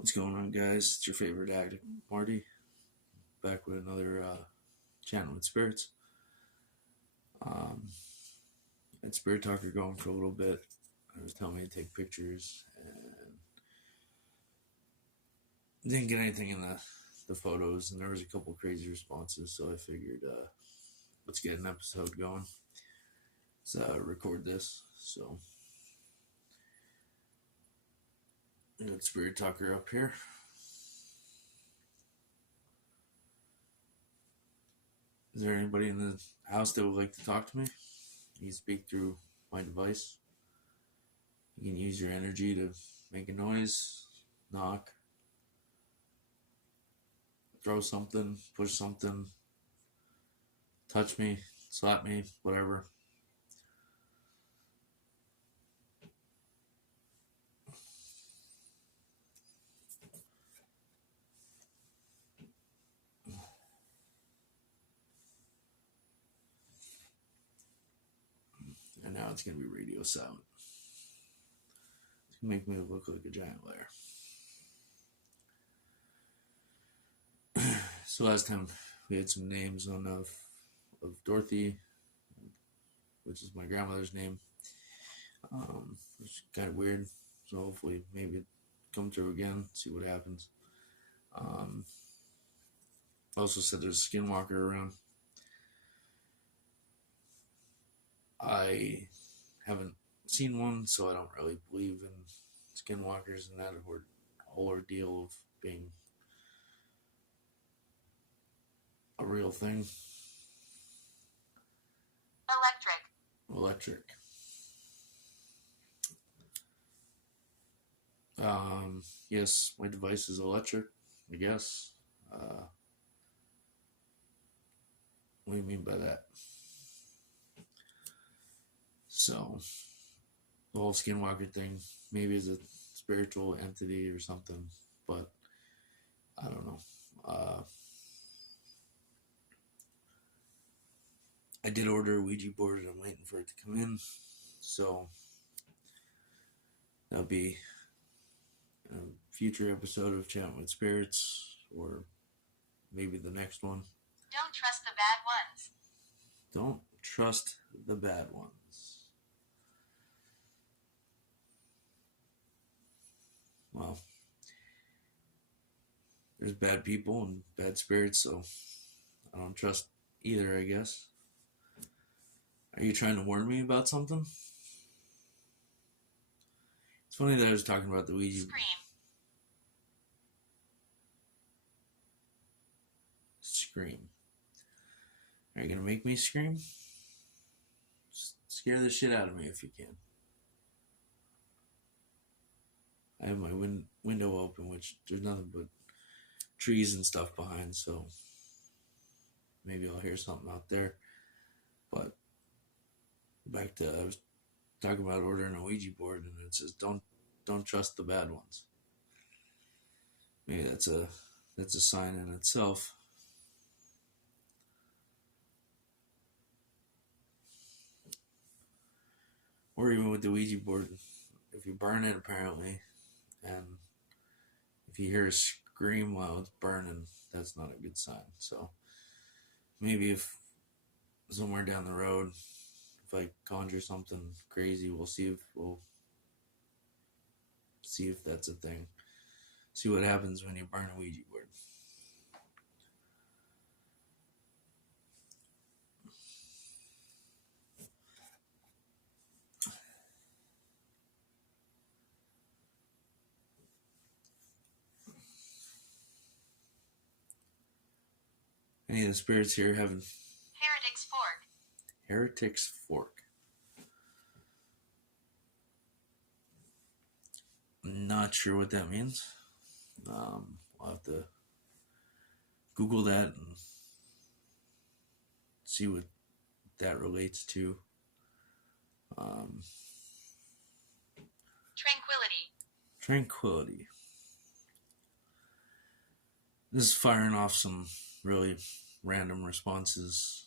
What's going on, guys? It's your favorite addict, Marty, back with another channel with spirits. Um, and Spirit Talker going for a little bit. I was telling me to take pictures and didn't get anything in the photos, and there was a couple crazy responses. So I figured, let's get an episode going. Let's record this. So I got Spirit Talker up here. Is there anybody in the house that would like to talk to me? You can speak through my device. You can use your energy to make a noise, knock, throw something, push something, touch me, slap me, whatever. And now it's going to be radio silent. It's going to make me look like a giant liar. So last time we had some names on of Dorothy, which is my grandmother's name, which is kind of weird. So hopefully maybe it come through again, see what happens. Also said there's a skinwalker around. I haven't seen one, so I don't really believe in skinwalkers and that whole ordeal of being a real thing. Electric. Yes, my device is electric, I guess. What do you mean by that? So, the whole skinwalker thing maybe is a spiritual entity or something, but I don't know. I did order a Ouija board and I'm waiting for it to come in, so that'll be a future episode of Chatting with Spirits, or maybe the next one. Don't trust the bad ones. Don't trust the bad ones. Well, there's bad people and bad spirits, so I don't trust either, I guess. Are you trying to warn me about something? It's funny that I was talking about the Ouija. Scream. Are you gonna make me scream? Scare the shit out of me if you can. I have my window open, which there's nothing but trees and stuff behind, so maybe I'll hear something out there. But back to, I was talking about ordering a Ouija board, and it says don't trust the bad ones. Maybe that's a sign in itself. Or even with the Ouija board, if you burn it, apparently, and if you hear a scream while it's burning, that's not a good sign. So maybe if somewhere down the road, if I conjure something crazy, we'll see if that's a thing. See what happens when you burn a Ouija board. Any of the spirits here having Heretic's Fork. Heretic's Fork. Not sure what that means. I'll have to Google that and see what that relates to. Tranquility. This is firing off some really random responses.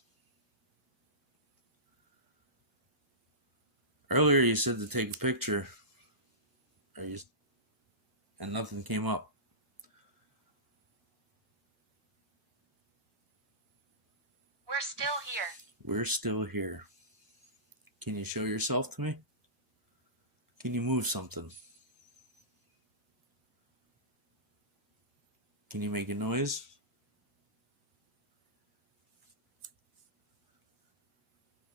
Earlier you said to take a picture, and nothing came up. We're still here. Can you show yourself to me? Can you move something? Can you make a noise?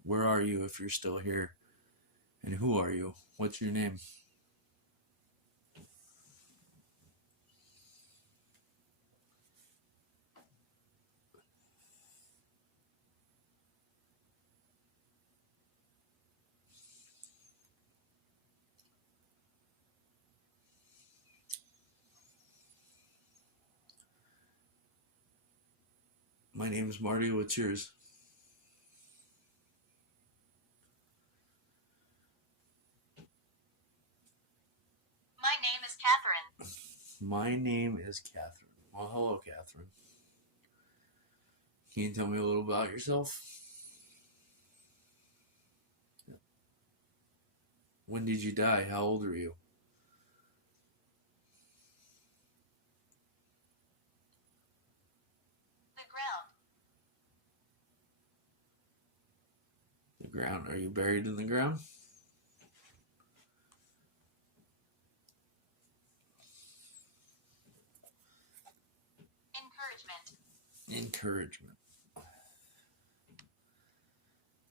Where are you if you're still here? And who are you? What's your name? My name's Marty. What's yours? My name is Catherine. My name is Catherine. Well, hello, Catherine. Can you tell me a little about yourself? When did you die? How old are you? The ground. The ground. Are you buried in the ground? Encouragement.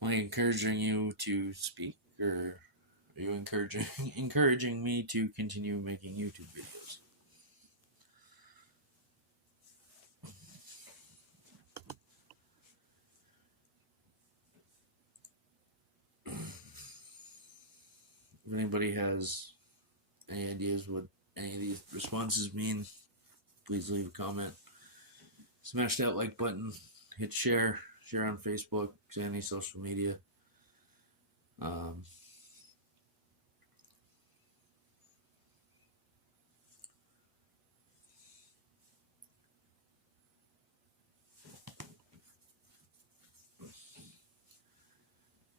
Am I encouraging you to speak, or are you encouraging me to continue making YouTube videos? If anybody has any ideas what any of these responses mean, please leave a comment. Smash that like button. Hit share. Share on Facebook, any social media.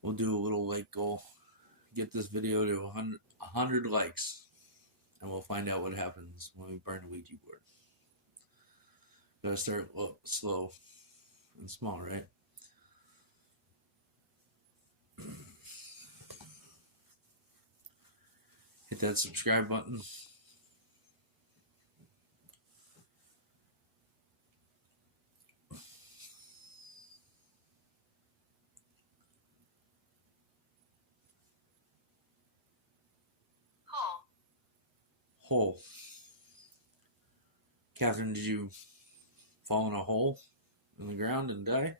We'll do a little like goal. Get this video to 100 likes, and we'll find out what happens when we burn a Ouija board. Gotta start slow and small, right? Hit that subscribe button. Hole. Catherine, did you fall in a hole in the ground and die?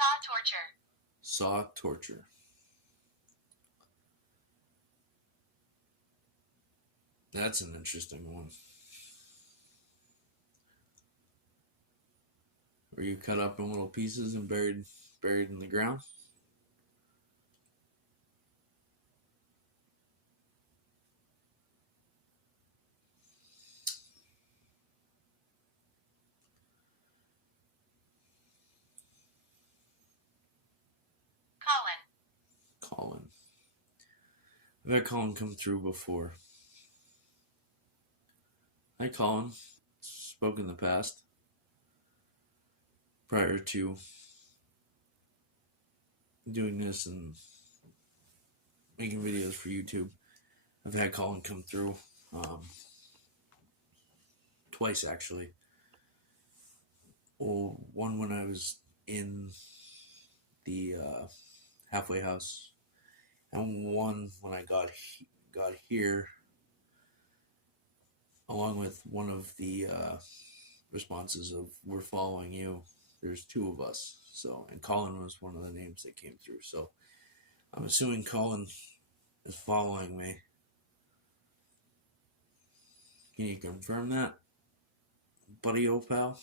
Saw torture. Saw torture. That's an interesting one. Were you cut up in little pieces and buried in the ground? Colin. I've had Colin come through before. Hi, Colin. Spoke in the past. Prior to doing this and making videos for YouTube, I've had Colin come through twice, actually. Well, one when I was in the halfway house, and one when I got here along with one of the responses of "We're following you." There's two of us. So, and Colin was one of the names that came through. So, I'm assuming Colin is following me. Can you confirm that, buddy, old pal?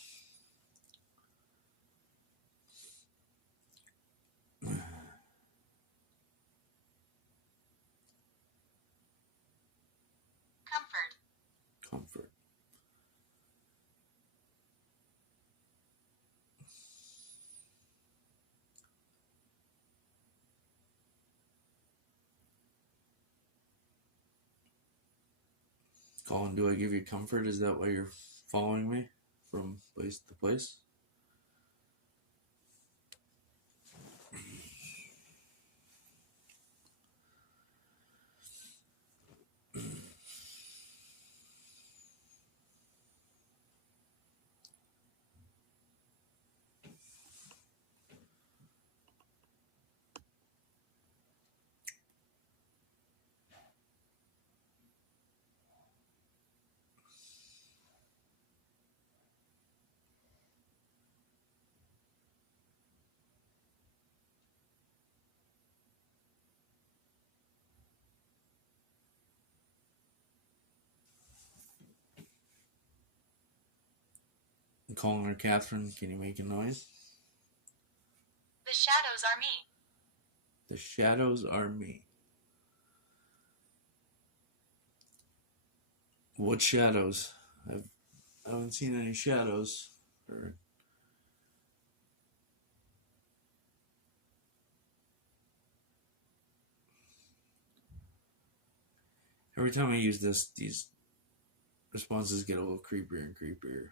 Comfort. Comfort. Colin, do I give you comfort? Is that why you're following me from place to place? Colin or Catherine, can you make a noise? The shadows are me. The shadows are me. What shadows? I haven't seen any shadows. Or every time I use this, these responses get a little creepier and creepier.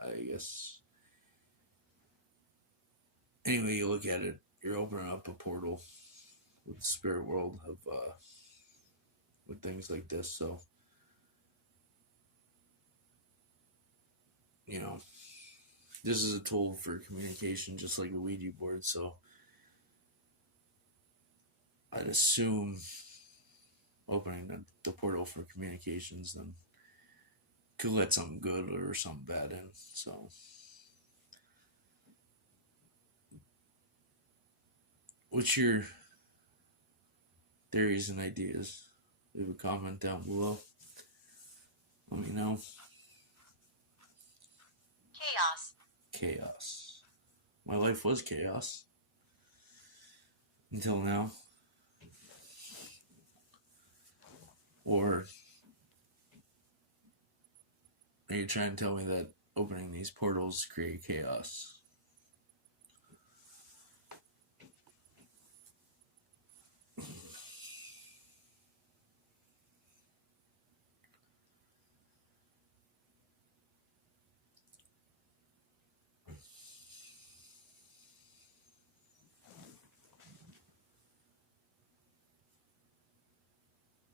I guess. Anyway, you look at it, you're opening up a portal with the spirit world of with things like this. So, you know, this is a tool for communication, just like a Ouija board. So, I'd assume opening the portal for communications then could let something good or something bad in. So, what's your theories and ideas? Leave a comment down below. Let me know. Chaos. Chaos. My life was chaos until now. Or are you trying to tell me that opening these portals create chaos?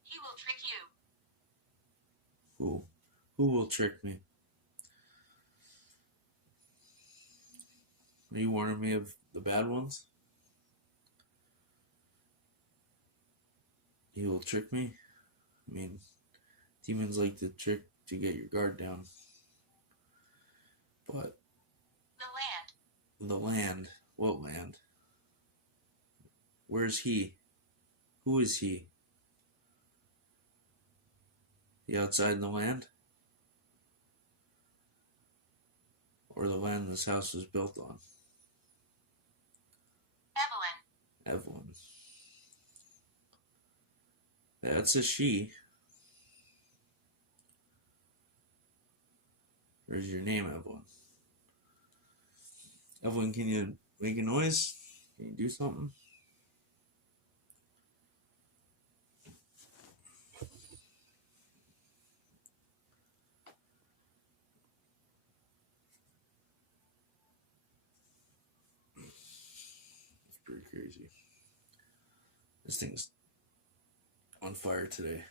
He will trick you. Who will trick me? Are you warning me of the bad ones? He will trick me? I mean, demons like to trick to get your guard down. But The land. the land, what land? Where's he? Who is he? The outside the land? Or the land this house was built on? Evelyn. Evelyn. That's a she. Where's your name, Evelyn? Evelyn, can you make a noise? Can you do something? It's pretty crazy. This thing's on fire today.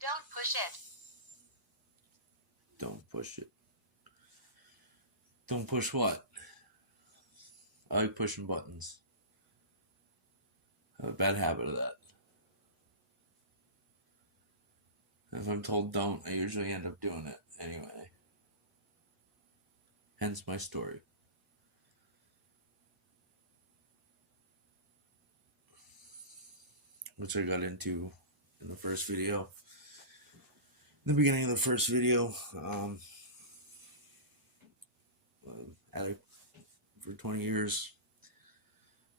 Don't push it. Don't push it. Don't push what? I like pushing buttons. I have a bad habit of that. If I'm told don't, I usually end up doing it anyway. Hence my story. Which I got into in the first video. In the beginning of the first video, addict for 20 years.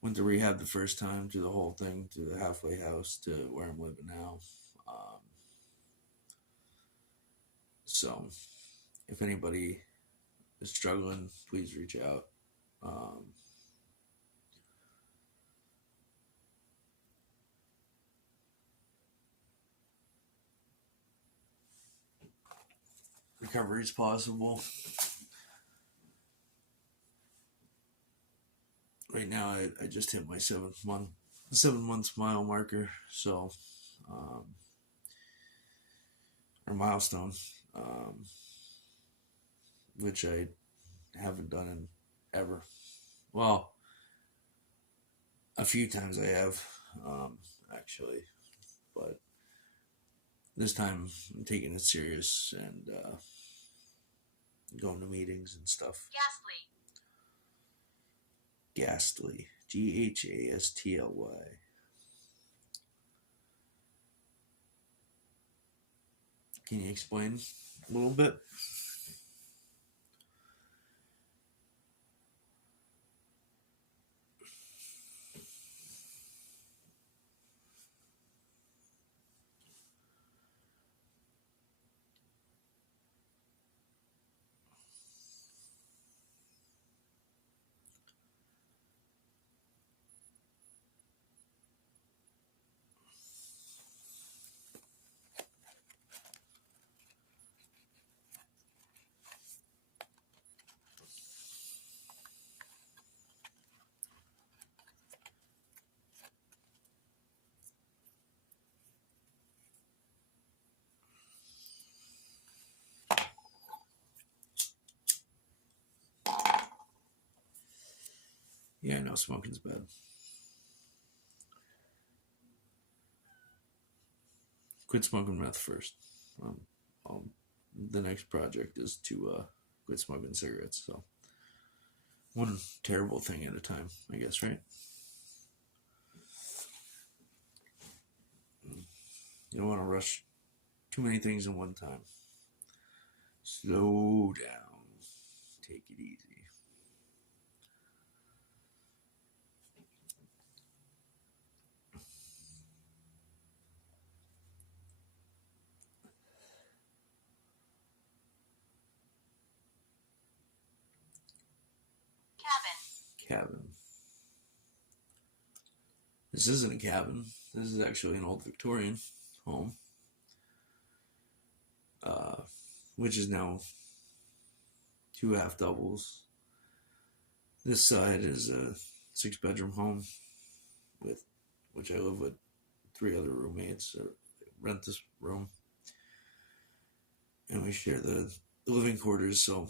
Went to rehab the first time, to the whole thing, to the halfway house, to where I'm living now. So, if anybody is struggling, please reach out. Recovery is possible. Right now, I just hit my 7 month mile marker, so or milestone, which I haven't done in ever. Well, a few times I have, actually, but this time I'm taking it serious and going to meetings and stuff. Ghastly. Ghastly. Can you explain a little bit? Yeah, no, smoking's bad. Quit smoking meth first. The next project is to quit smoking cigarettes. So, one terrible thing at a time, I guess, right? You don't want to rush too many things in one time. Slow down. Take it easy. Cabin. This isn't a cabin. This is actually an old Victorian home, which is now 2 half doubles. This side is a 6-bedroom home with which I live with 3 other roommates. Or rent this room, and we share the living quarters. So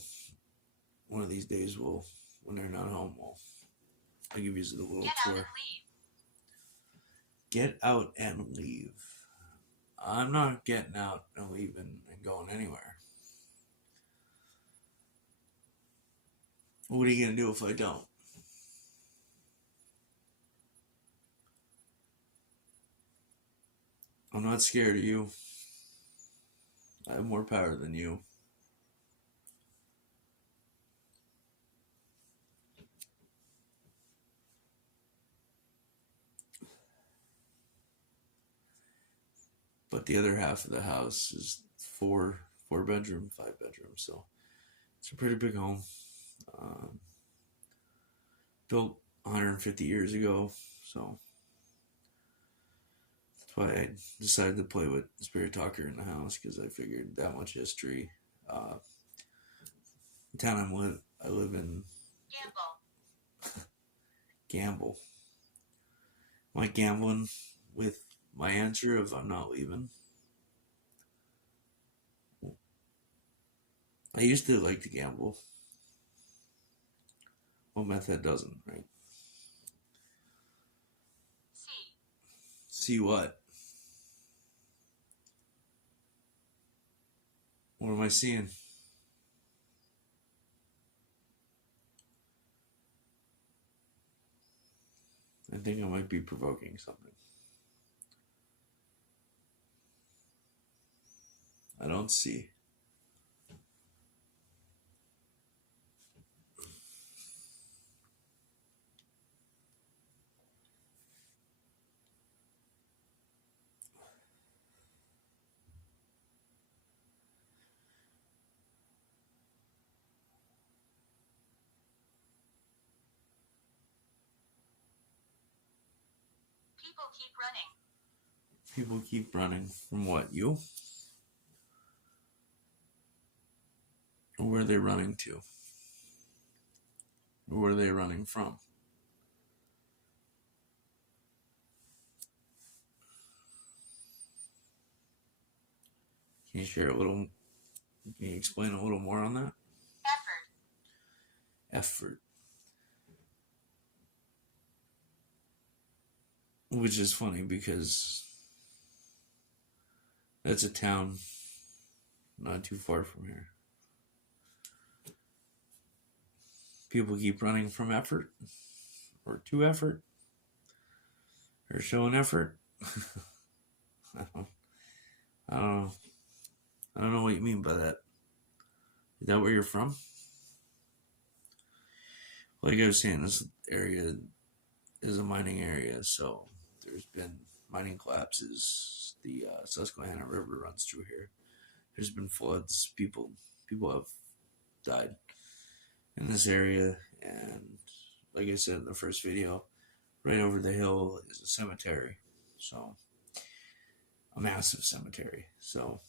one of these days, when they're not home, I'll give you the little tour. Get out and leave. I'm not getting out and leaving and going anywhere. What are you going to do if I don't? I'm not scared of you. I have more power than you. But the other half of the house is 4 bedroom, 5 bedroom. So it's a pretty big home. Built 150 years ago. So that's why I decided to play with Spirit Talker in the house, because I figured that much history. The town I live in. Gamble. Am I gambling with my answer if I'm not leaving? I used to like to gamble. What method doesn't, right? See. See what? What am I seeing? I think I might be provoking something. I don't see. People keep running. People keep running from what? You? Or where are they running to? Or where are they running from? Can you share a little? Can you explain a little more on that? Effort. Effort. Which is funny because that's a town not too far from here. People keep running from effort or to effort or showing effort. I don't, I don't know. I don't know what you mean by that. Is that where you're from? Like I was saying, this area is a mining area, so there's been mining collapses. The Susquehanna River runs through here. There's been floods. People have died in this area, and like I said in the first video, right over the hill is a cemetery. So a massive cemetery. So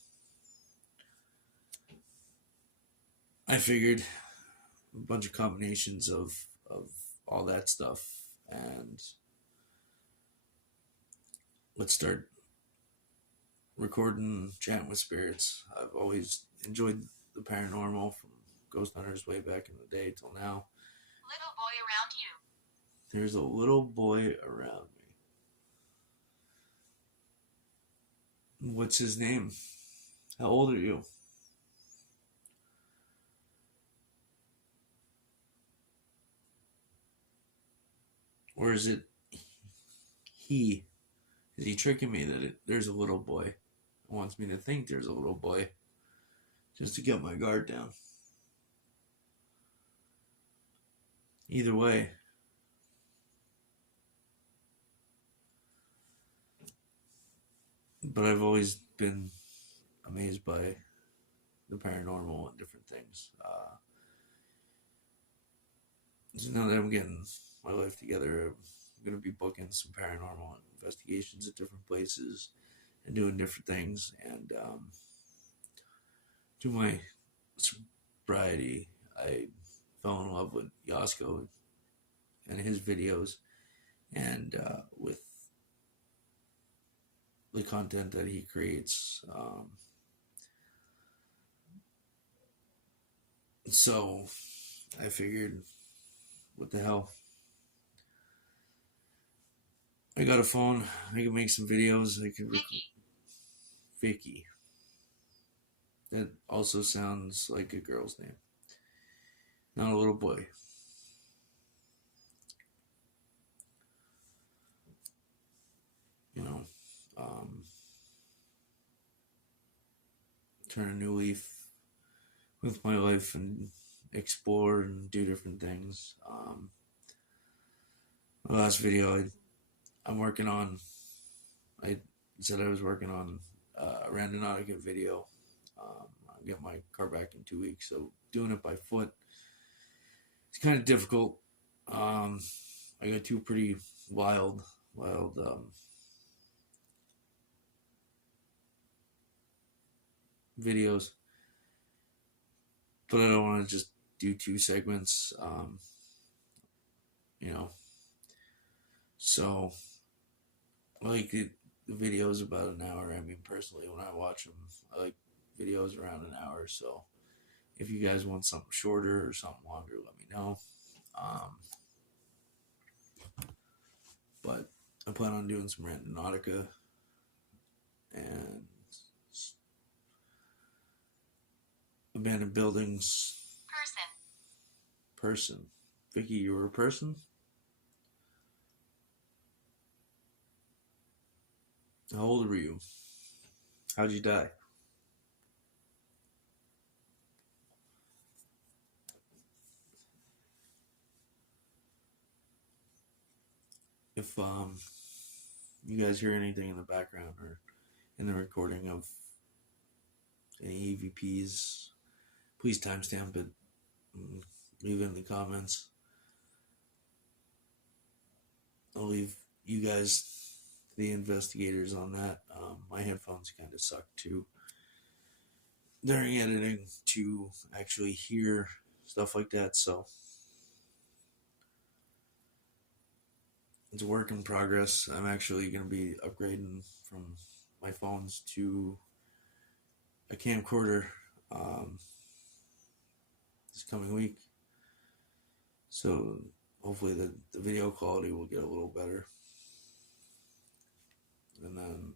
I figured a bunch of combinations of all that stuff, and let's start recording, chatting with spirits. I've always enjoyed the paranormal from ghost hunters way back in the day till now. Little boy around you. There's a little boy around me. What's his name? How old are you? Or is it he? Is he tricking me that there's a little boy? He wants me to think there's a little boy just to get my guard down. Either way, but I've always been amazed by the paranormal and different things. So now that I'm getting my life together, I'm going to be booking some paranormal investigations at different places and doing different things. And to my sobriety, I fell in love with Yasko and his videos, and with the content that he creates. So I figured, what the hell? I got a phone. I can make some videos. I can Vicky. That also sounds like a girl's name, not a little boy. You know, turn a new leaf with my life and explore and do different things. The last video I'm working on, I said I was working on a Randonautica video. I'll get my car back in 2 weeks, so doing it by foot, it's kind of difficult. I got two pretty wild videos, but I don't want to just do two segments, you know. So, like the videos about an hour. I mean, personally, when I watch them, I like videos around an hour. So, If you guys want something shorter or something longer, let me know. But I plan on doing some Randonautica and abandoned buildings. Person. Vicky, you were a person? How old were you? How'd you die? If you guys hear anything in the background or in the recording of any EVPs, please timestamp it. Leave it in the comments. I'll leave you guys, the investigators, on that. My headphones kind of suck too during editing to actually hear stuff like that, so it's a work in progress. I'm actually going to be upgrading from my phones to a camcorder this coming week, so hopefully the video quality will get a little better. And then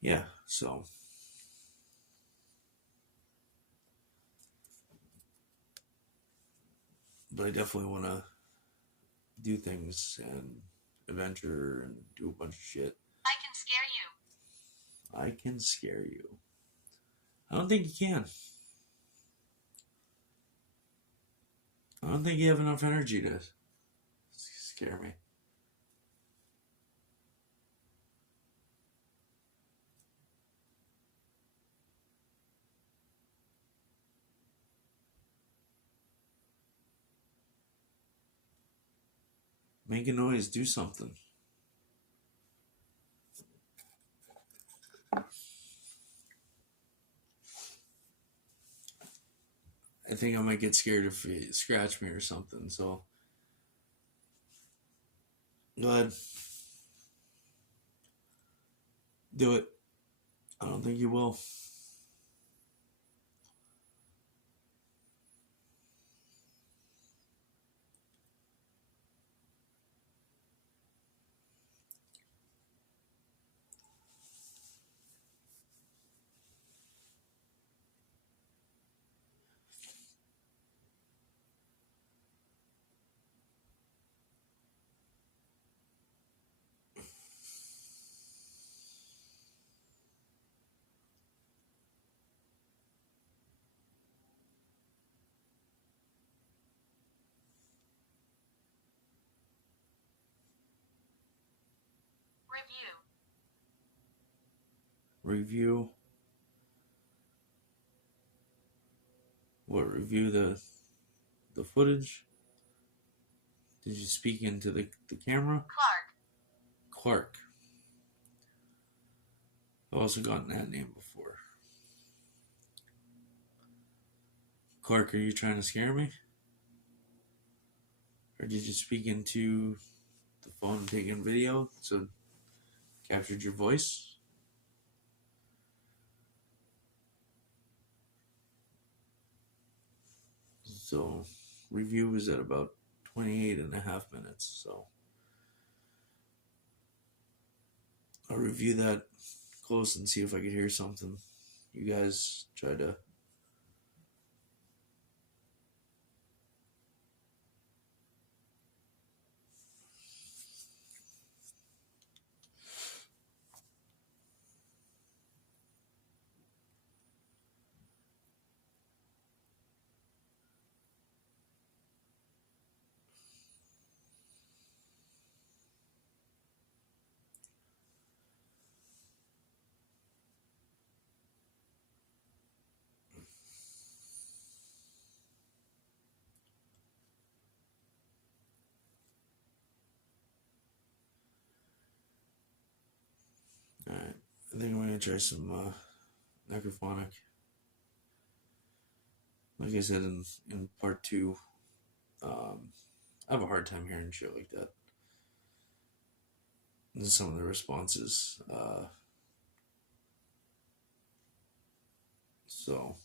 yeah, so but I definitely want to do things and adventure and do a bunch of shit. I can scare you. I can scare you. I don't think you can. I don't think you have enough energy to scare me. Make a noise, do something. I think I might get scared if you scratch me or something, so go ahead. Do it. I don't think you will. Review. What, review the footage? Did you speak into the camera? Clark. I've also gotten that name before. Clark, are you trying to scare me? Or did you speak into the phone taking video so it captured your voice? So review is at about 28 and a half minutes, so I'll review that close and see if I could hear something. You guys try to Alright, I think I'm going to try some necrophonic. Like I said in part 2, I have a hard time hearing shit like that. And some of the responses. So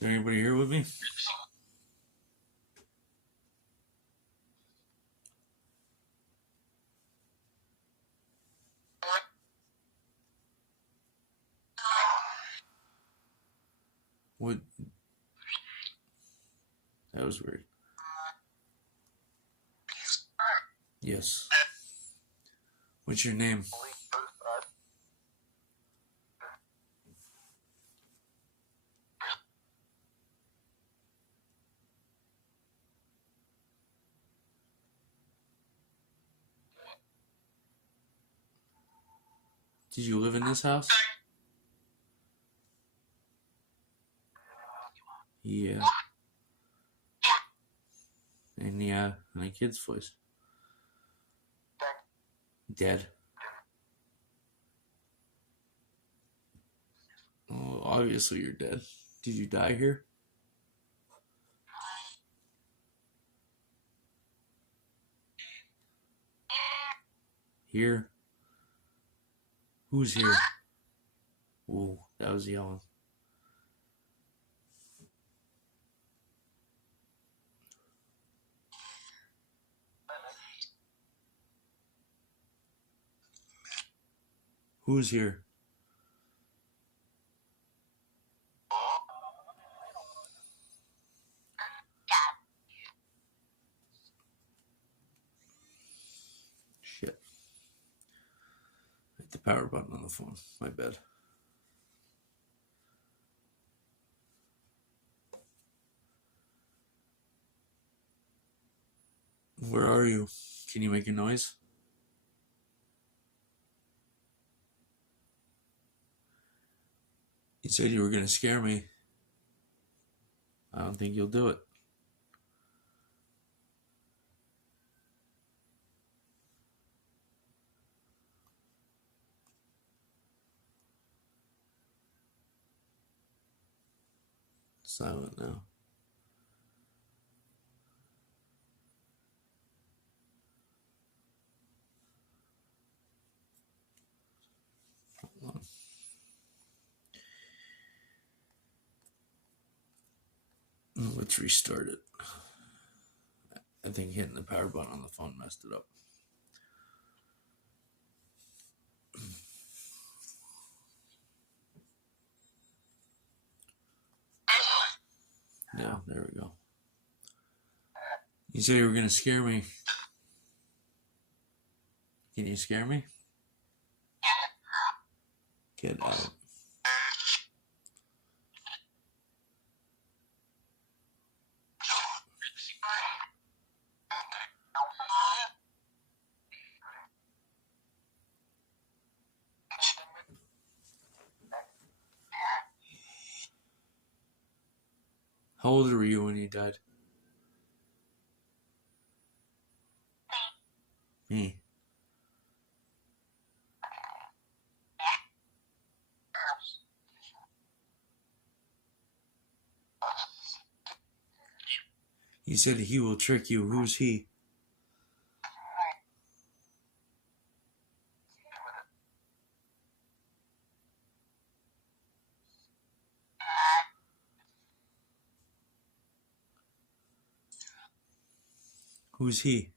there anybody here with me? What? That was weird. Yes. What's your name? Did you live in this house? Yeah. And yeah, my kid's voice. Dead. Oh, obviously you're dead. Did you die here? Here? Who's here? Ooh, that was yelling. Who's here? Shit. Hit the power button on the phone. My bad. Where are you? Can you make a noise? You said you were going to scare me. I don't think you'll do it. Silent now. Hold on. Let's restart it. I think hitting the power button on the phone messed it up. Yeah, there we go. You said you were going to scare me. Can you scare me? Get out. How old were you when you died? Me. You said he will trick you. Who's he? Who's he?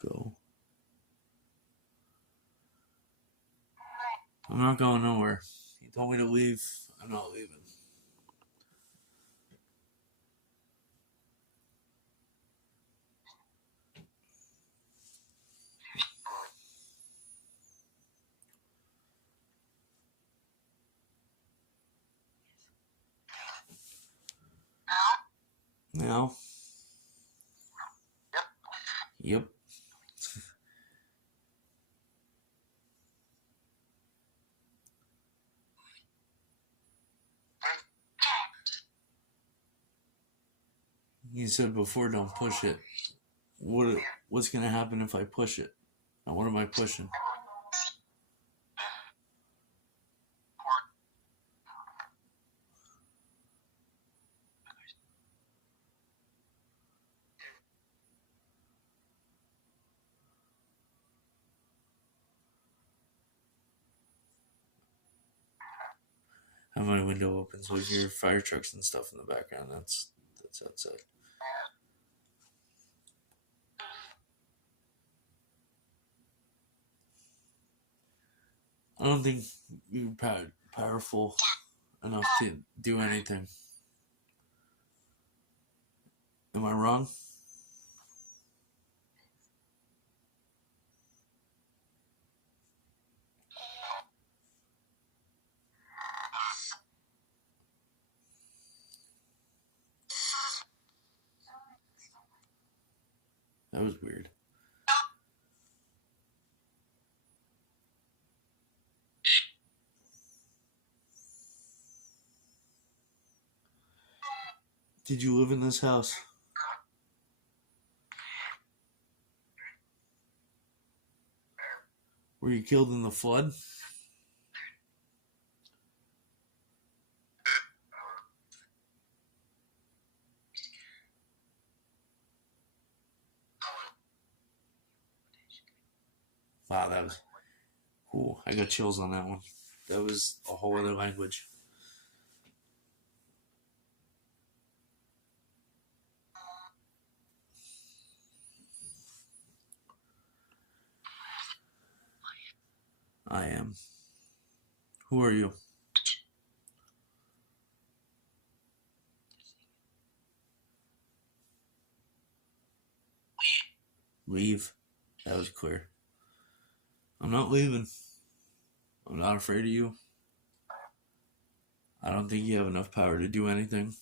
Go. I'm not going nowhere. He told me to leave. I'm not leaving. Now? Yep. You said before, don't push it. What's gonna happen if I push it? Now, what am I pushing? have my window open, so if you hear fire trucks and stuff in the background, that's outside. I don't think you're powerful enough to do anything. Am I wrong? That was weird. Did you live in this house? Were you killed in the flood? Wow, that was cool. I got chills on that one. That was a whole other language. I am. Who are you? Leave. That was clear. I'm not leaving. I'm not afraid of you. I don't think you have enough power to do anything.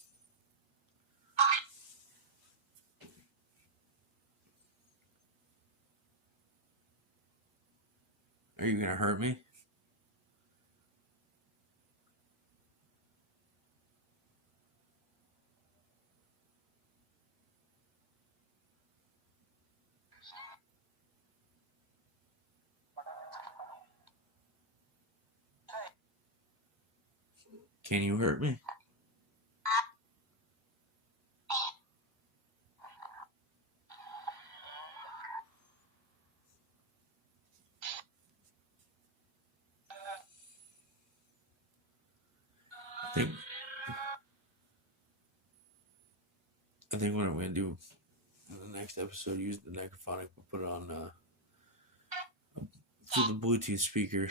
Are you gonna hurt me? Can you hurt me? I think what I'm gonna do in the next episode, use the necrophonic, but put it on through the Bluetooth speaker.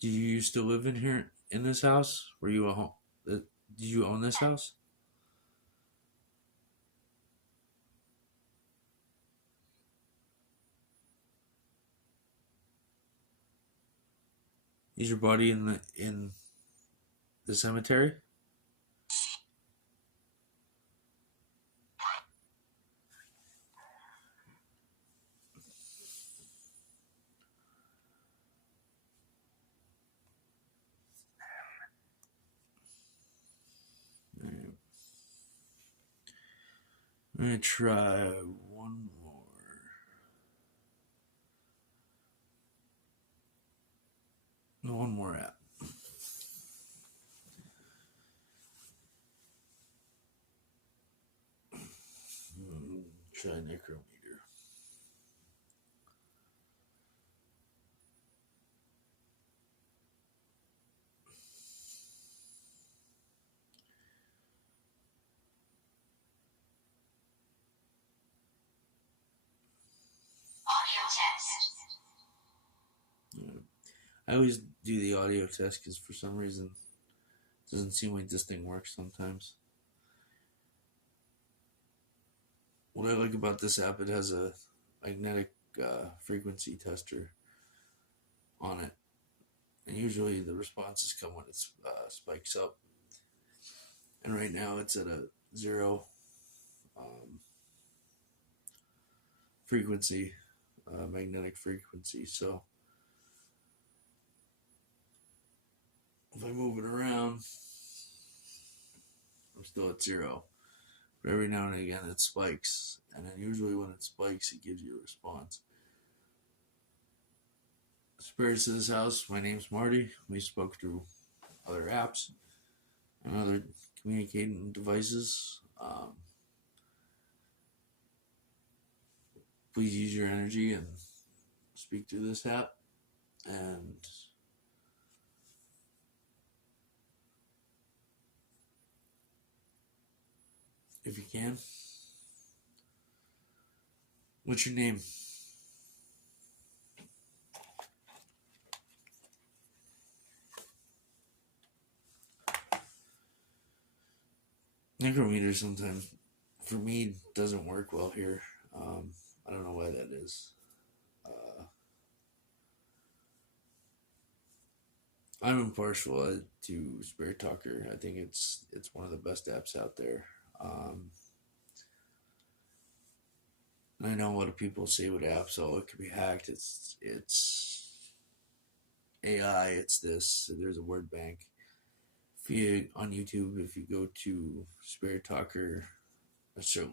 Do you used to live in here in this house? Were you a home? Did you own this house? Is your body in the cemetery? Right. I'm gonna try one more. One more app. Try Necrometer. Audio test. I always do the audio test because for some reason it doesn't seem like this thing works sometimes. What I like about this app, it has a magnetic frequency tester on it, and usually the responses come when it spikes up. And right now it's at a 0 frequency, magnetic frequency. So if I move it around, I'm still at 0. But every now and again it spikes, and then usually when it spikes, it gives you a response. Spirits of this house, my name's Marty. We spoke through other apps and other communicating devices. please use your energy and speak through this app. And if you can, what's your name? Necrometer sometimes, for me, doesn't work well here. I don't know why that is. I'm impartial to Spirit Talker. I think it's one of the best apps out there. I know a lot of people say with apps, oh, it could be hacked. It's AI. It's this. There's a word bank. If you on YouTube, if you go to Spirit Talker,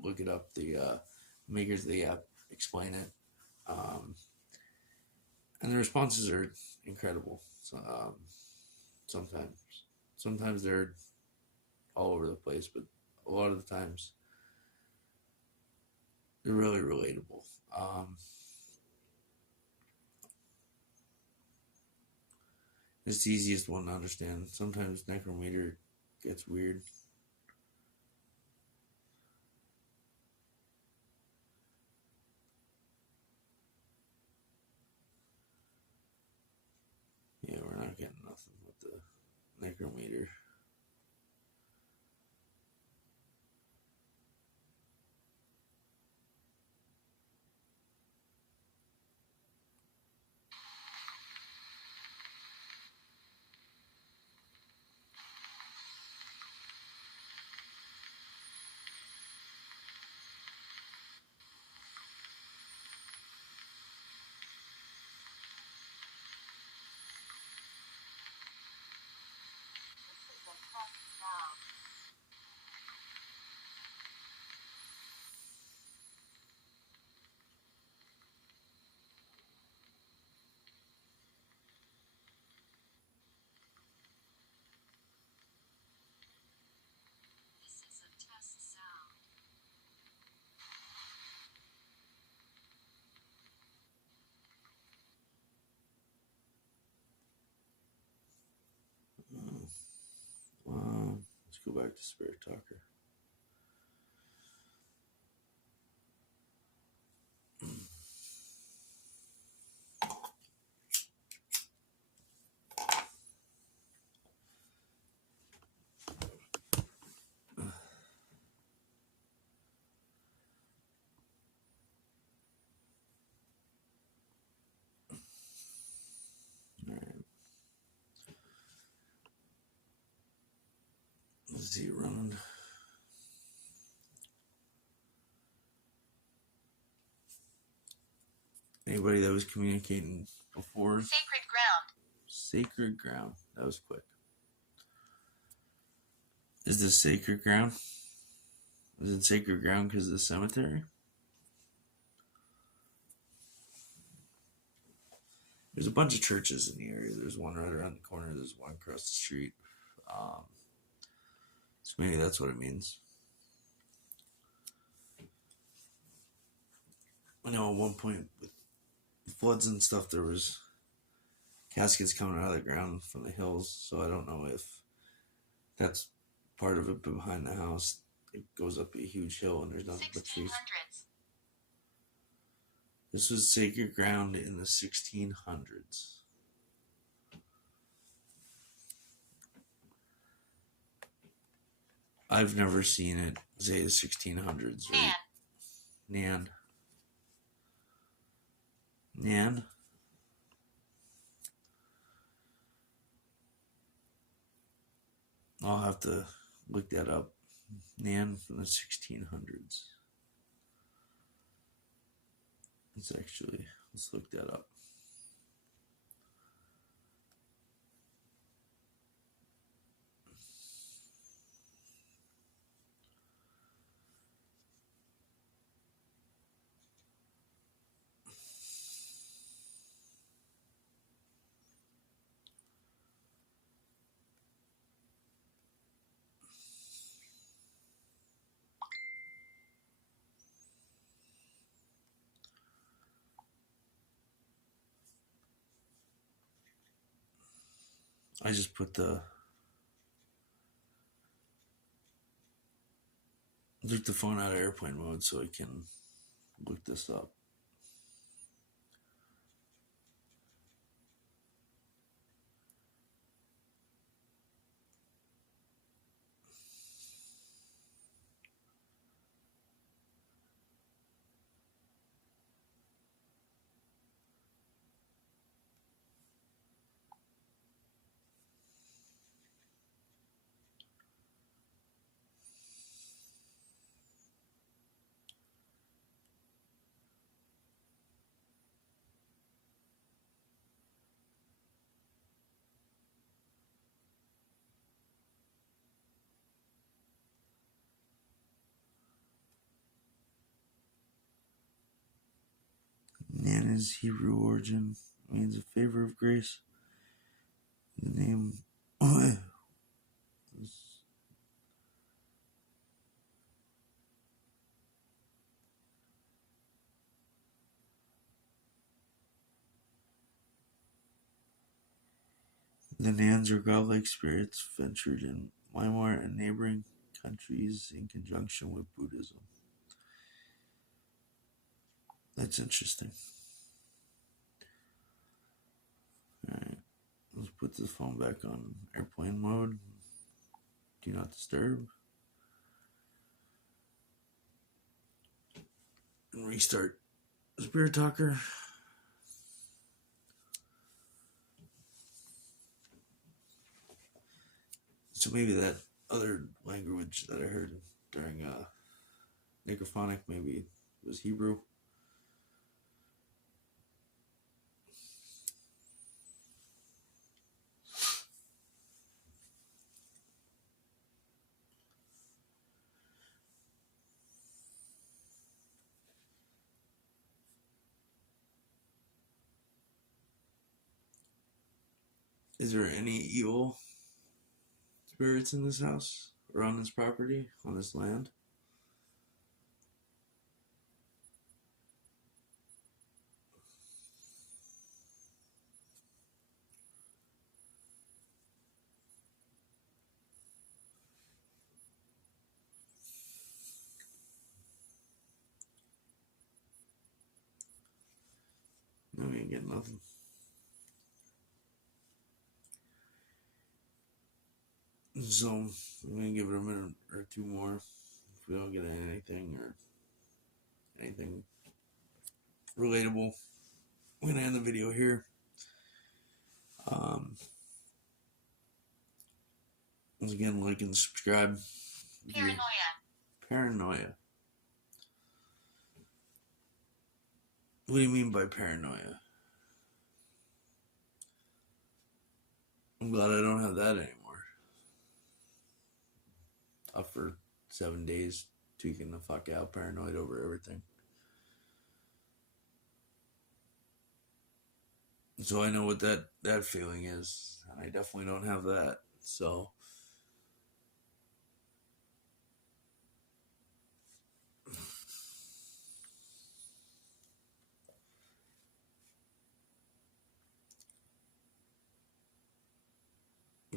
look it up. The makers of the app explain it, and the responses are incredible. So, sometimes, sometimes they're all over the place, but a lot of the times they're really relatable. It's the easiest one to understand. Sometimes Necrometer gets weird. Yeah, we're not getting nothing with the Necrometer. Let's go back to Spirit Talker. Alright. Let's see it running. Anybody that was communicating before? Sacred ground. Sacred ground. That was quick. Is this sacred ground? Is it sacred ground because of the cemetery? There's a bunch of churches in the area. There's one right around the corner. There's one across the street. So maybe that's what it means. I know at one point with floods and stuff, there was caskets coming out of the ground from the hills. So I don't know if that's part of it. But behind the house, it goes up a huge hill and there's nothing but trees. 1600s. This was sacred ground in the 1600s. I've never seen it say the 1600s. Right? Nan. Nan. I'll have to look that up. Nan from the 1600s. Let's look that up. I just took the phone out of airplane mode so I can look this up. Nana's Hebrew origin means a favor of grace. The name the Nans are godlike spirits ventured in Myanmar and neighboring countries in conjunction with Buddhism. That's interesting. Alright, let's put this phone back on airplane mode. Do not disturb. And restart Spirit Talker. So maybe that other language that I heard during Necrophonic maybe was Hebrew. Is there any evil spirits in this house or on this property, on this land? No, we ain't getting nothing. So I'm gonna give it a minute or two more. If we don't get anything or anything relatable, I'm gonna end the video here. Once again, like and subscribe. Paranoia. What do you mean by paranoia? I'm glad I don't have that anymore. Up for 7 days, tweaking the fuck out, paranoid over everything. So I know what that feeling is, and I definitely don't have that. So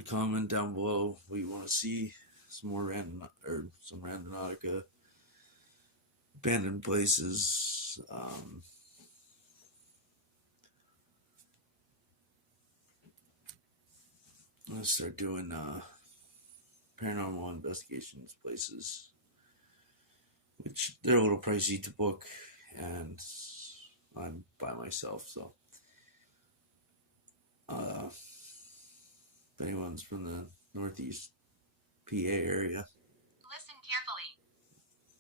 comment down below what you want to see. Some more some Randonautica abandoned places. I'm gonna start doing paranormal investigations places, which they're a little pricey to book, and I'm by myself, so if anyone's from the Northeast PA area, Listen carefully.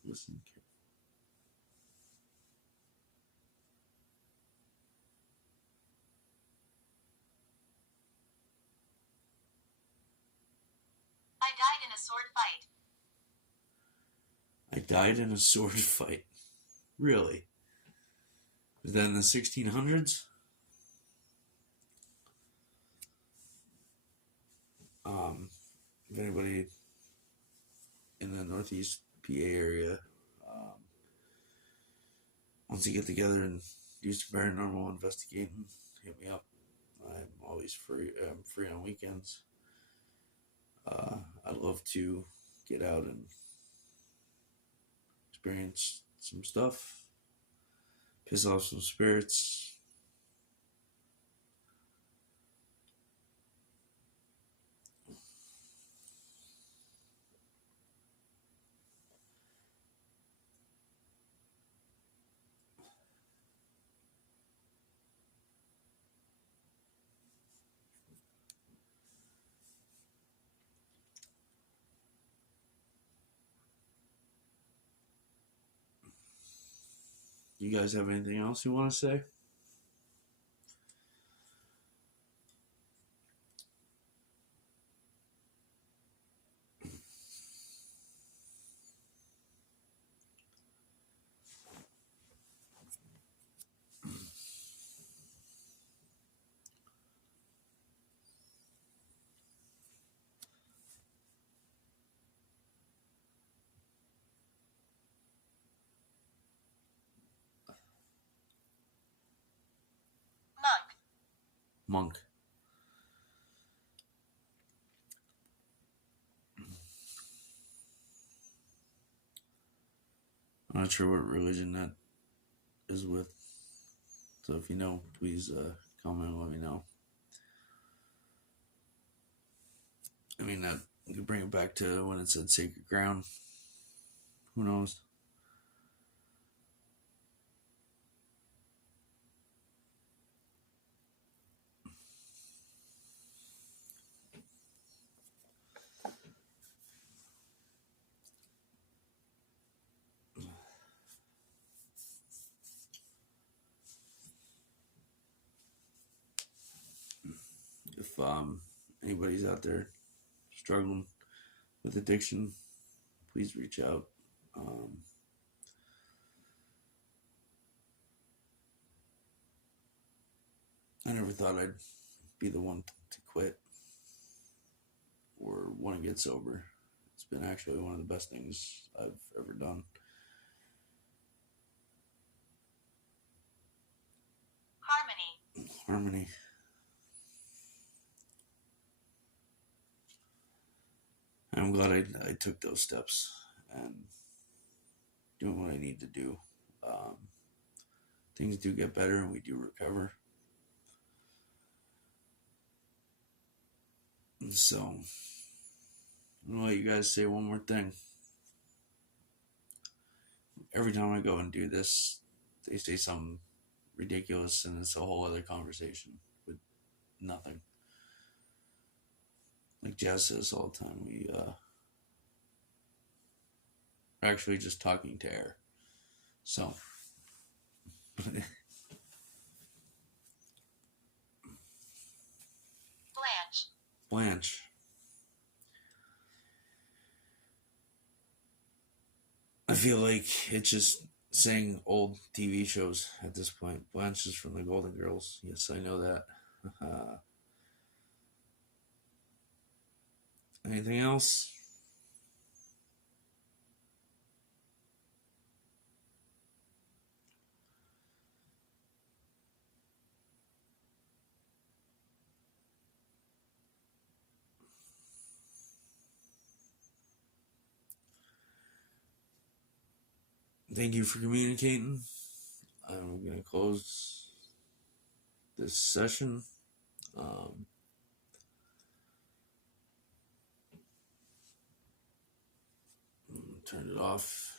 listen. I died in a sword fight. I died in a sword fight. Really? Was that in the 1600s? If anybody in the Northeast PA area wants to get together and do some paranormal investigating, hit me up. I'm always free. I'm free on weekends. I love to get out and experience some stuff, piss off some spirits. You guys have anything else you want to say? Monk. Monk. I'm not sure what religion that is with. So if you know, please comment and let me know. I mean, that you could bring it back to when it said sacred ground. Who knows? If anybody's out there struggling with addiction, please reach out. I never thought I'd be the one to quit or want to get sober. It's been actually one of the best things I've ever done. Harmony. I'm glad I took those steps and doing what I need to do. Um, Things do get better and we do recover. And so, I'm gonna let you guys say one more thing. Every time I go and do this, they say something ridiculous and it's a whole other conversation with nothing. Like Jazz says all the time, we are actually just talking to air. So, Blanche. I feel like it's just saying old TV shows at this point. Blanche is from the Golden Girls. Yes, I know that. Anything else? Thank you for communicating. I'm going to close this session. Turn it off.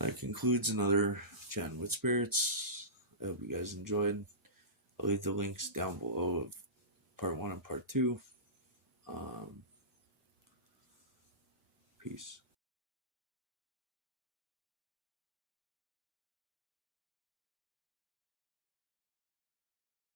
That concludes another Chatting with Spirits. I hope you guys enjoyed. I'll leave the links down below of part 1 and part 2. Peace.